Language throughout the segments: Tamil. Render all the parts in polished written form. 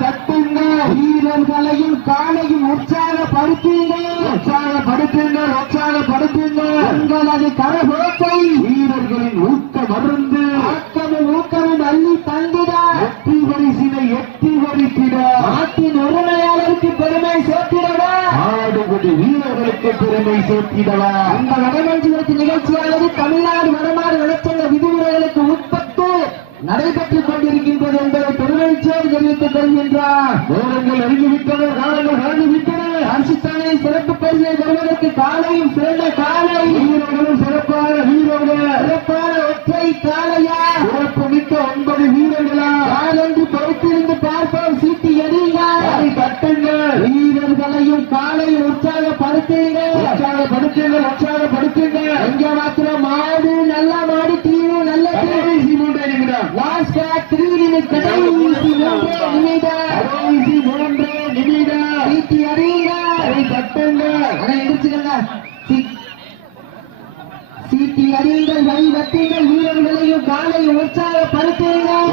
தட்டுங்க வீரர்களையும் காலையும் உற்சாகப்படுத்துங்க உங்களது கரகோட்டை வீரர்களின் ஊக்க மருந்து ஊக்கமும் அள்ளி தந்திட எட்டி வரிசினை எட்டி வரித்திட நாட்டின் உரிமையாளருக்கு பெருமை சேர்த்திடவா ஆடுபடி வீரர்களுக்கு பெருமை சேர்த்திடவா இந்த வடமஞ்சுவரத்து நிகழ்ச்சியானது தமிழ்நாடு வடமாறு வளர்ச்சங்க விதிமுறைகளுக்கு உட்பட்டு நடைபெற்றுக் கொண்டிருக்கின்றது என்பதை பெருமைச்சோடு தெரிவித்துக் கொள்கின்றார். நேரங்கள் அறிந்துவிட்டன, காலங்கள் வாழ்ந்துவிட்டன. அரசுத்தானே சிறப்பு பரிசை பெறுவதற்கு காலையும் சிறந்த காலை வீரர்களும் சிறப்பான வீரர்கள் சிறப்பான ஒற்றை காலையா சிறப்பு மிக்க 9 வீரர்களா காலென்று பொறுத்திருந்து பார்ப்போம். சீட்டி எறியுங்கள், தட்டுங்கள், வீரர்களையும் காலையும் உற்சாகப்படுத்துங்க. எங்க மாத்திரம் மாடு நல்ல மாடு தீவு நல்ல லாஸ்ட் 3 நிமிடம் கடைசி 3 நிமிடம் சீட்டி அறியுங்கள், தட்டுங்கள், எந்திரிச்சுக்கங்க, சீட்டி அறியுங்கள், வழி வட்டுங்கள், வீரர்களையும் காலையும் உற்சாகப்படுத்துங்கள்.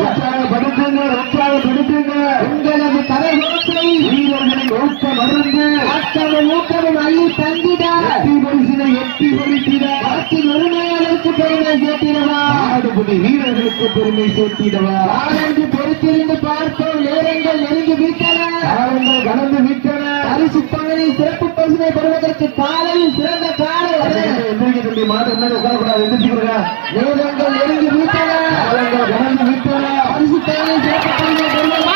உங்களது கரகோட்டை வீரர்களின் ஊக்க மருந்து ஊக்கமும் அள்ளி தந்திட எட்டி வரித்திட நாட்டின் உரிமையாளருக்கு பெருமை சேர்த்திடவா ஆடுபடி வீரர்களுக்கு பெருமை சேர்த்திடவா ஆரஞ்சு பொறுத்திருந்து பார்ப்போம். நேரங்கள் நெருங்கி விட்டன, கடந்து விட்டன. அரிசி பகுதி சிறப்பு பரிசினை பெறுவதற்கு காலையில் சிறந்த காலை மாடு உட்காரக்கூடாது. நேரங்கள் நெருங்கி விட்டன, கடந்து விட்டன. அரிசி பகுதி சிறப்பு பரிசினை பெறுவதற்கு